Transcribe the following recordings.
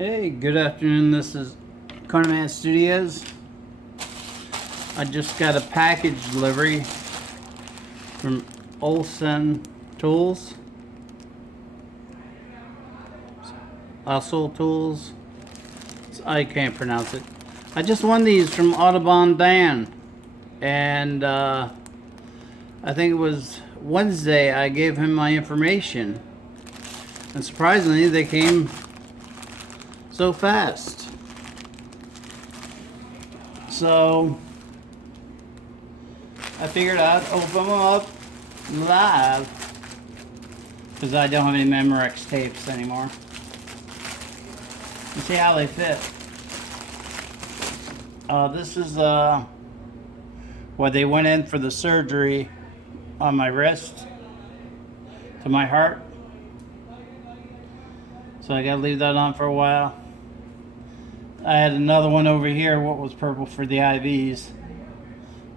Hey, good afternoon. This is Carnaman Studios. I just got a package delivery from Olsatool. Olsatool. I can't pronounce it. I just won these from Audubon Dan, and I think it was Wednesday. I gave him my information, and surprisingly, they came so fast. So I figured I'd open them up live because I don't have any Memorex tapes anymore. And see how they fit. This is where they went in for the surgery on my wrist to my heart. So I gotta leave that on for a while. I had another one over here, what was purple, for the IVs.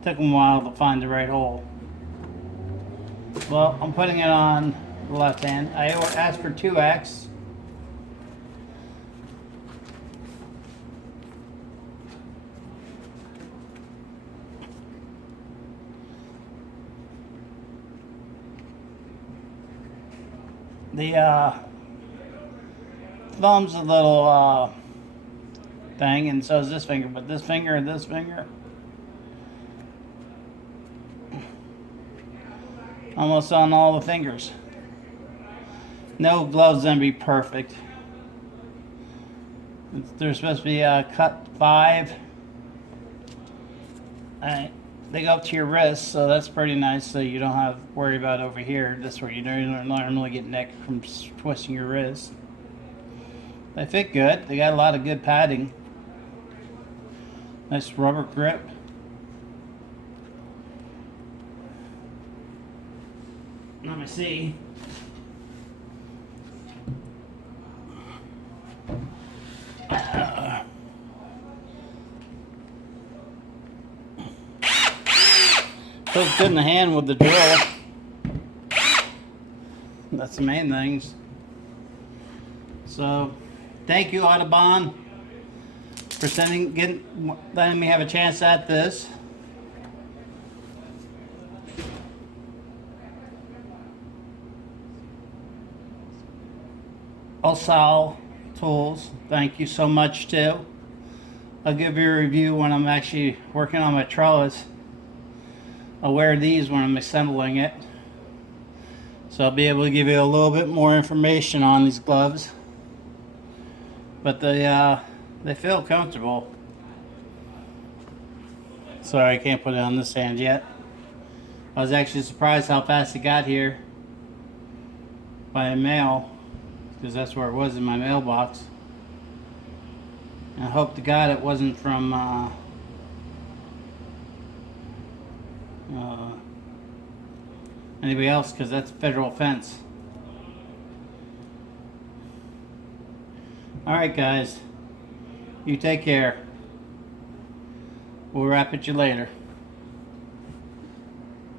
Took them a while to find the right hole. Well, I'm putting it on the left hand. I asked for 2X. The thumb's a little thing, and so is this finger, but this finger and this finger almost on all the fingers. No gloves then be perfect. They're supposed to be cut 5. They go up to your wrist, so that's pretty nice, so you don't have to worry about over here. That's where you don't normally get nicked from twisting your wrist. They fit good. They got a lot of good padding. Nice rubber grip. Let me see. Feels good in the hand with the drill. That's the main things. So, thank you, Audubon, for letting me have a chance at this. Olsatool, thank you so much too. I'll give you a review when I'm actually working on my trellis. I'll wear these when I'm assembling it, so I'll be able to give you a little bit more information on these gloves. But they feel comfortable. Sorry, I can't put it on this hand yet. I was actually surprised how fast it got here by mail, because that's where it was in my mailbox. And I hope to God it wasn't from anybody else, because that's a federal offense. Alright guys, you take care. We'll wrap at you later.